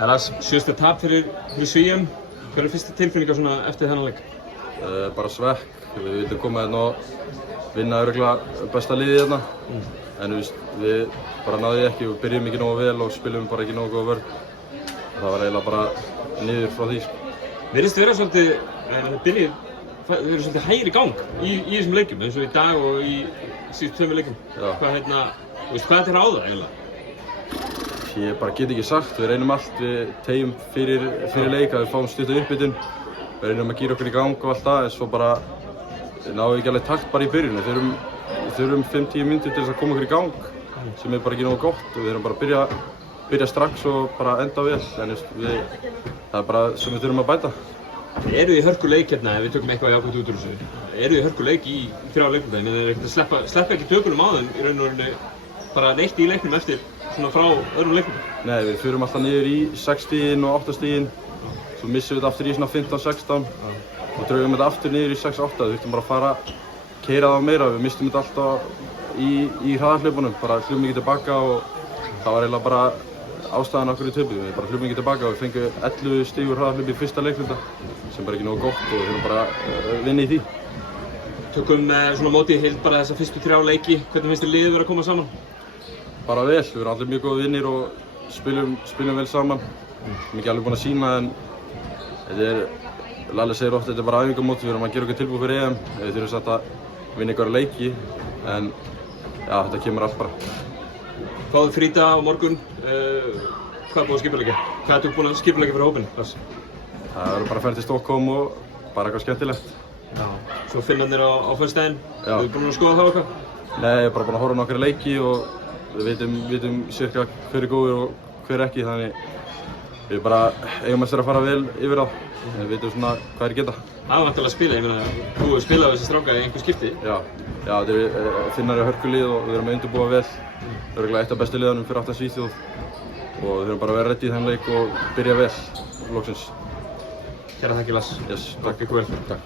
Lars, 7. tap fyrir Svíum. Hver fyrstu tilfinningar svona eftir þennan leik? Bara svekk. Við vildum koma hérna og vinna örugglega besta liðið hérna. En við bara náðum því ekki, við byrjum ekki nógu vel og spilum bara ekki nógu góða vörn. Það var eiginlega bara niður frá því. Virðist vera svolítið, þau eru svolítið hægir í gang í þessum leikjum, eins og í dag og í síðustu 2 leikjum. Hvað er til ráða eiginlega? Ég bara get ekki sagt, við reynum allt, við teygjum fyrir leik að við fáum stutta uppbytun. Við reynum að gíra okkur í gang og allt það, en svo bara náum við ekki alveg takt bara í byrjun. Við þurfum 5-10 mínútur til þess að koma okkur í gang, sem er bara ekki nógu gott og við þurfum bara að byrja strax og bara enda vel, en það er bara sem við þurfum að bæta. Eru þið í hörkuleik hérna, ef við tökum eitthvað jákvæmt út úr þessu? Eru þið í hörkuleik í 3 leikjum, en er ekkert að sleppa ekki tökunum á þeim í raun og veru bara neitt í leiknum eftir svona frá öðrum leikjum? Nei, við förum alltaf niður í 6 stigin og 8 stigin, svo missum við þetta aftur í svona 15-16 og draugum þetta aftur niður í 6-8. Við þurftum bara að fara að keyra það meira, við misstum þetta alltaf í hraðahlaupunum, bara hlupum ekki tilbaka og það var eiginlega bara ástæðan okkur í töpuðu. Við bara hlupum ekki tilbaka og við fengum 11 stig úr hraðahlaupi í fyrsta leikluta, sem bara ekki nógu gott og við þurfum bara að vinna í því. Tökum svona mótið heild bara þessa fyrstu 3 leiki, hvernig finnst þér liðið vera að koma saman? Bara vel, við erum allir mjög góð vinnir og spilum vel saman. Við erum ekki alveg búin að sýna, en Lalli segir oft að þetta er bara æfingamót, við erum að gera okkur tilbúið fyrir EM. Við þurfum samt að vinna einhverja leiki, en já, þetta kemur allt bara. Fáðu frídag á morgun, hvað er búið að skipuleggja? Hvað ertu búin að skipuleggja fyrir hópinn, Lars? Það verður bara að fara til Stockholm og bara eitthvað skemmtilegt. Já. Svo Finnarnir á föstudaginn, hefur búin að skoða það eitthvað? Nei, ég er bara búin að horfa á nokkra leiki og við vitum cirka hver er góður og hver ekki, þannig við bara eigum eftir að fara vel yfir á. Við vitum svona hvað er geta. Það var vantilega að spila, ég meina, þú hefur spilað á þessi stráka í einhver skipti. Já, þetta er Finnar hörkulið og við erum að undirbúa vel. Það er örugglega eitt af bestu liðunum fyrir aftan Svíþjóð og við þurfum bara að vera ready í þennan leik og byrja vel, loksins. Kærar þakkir, Lars. Yes, takk ykkur vel. Takk.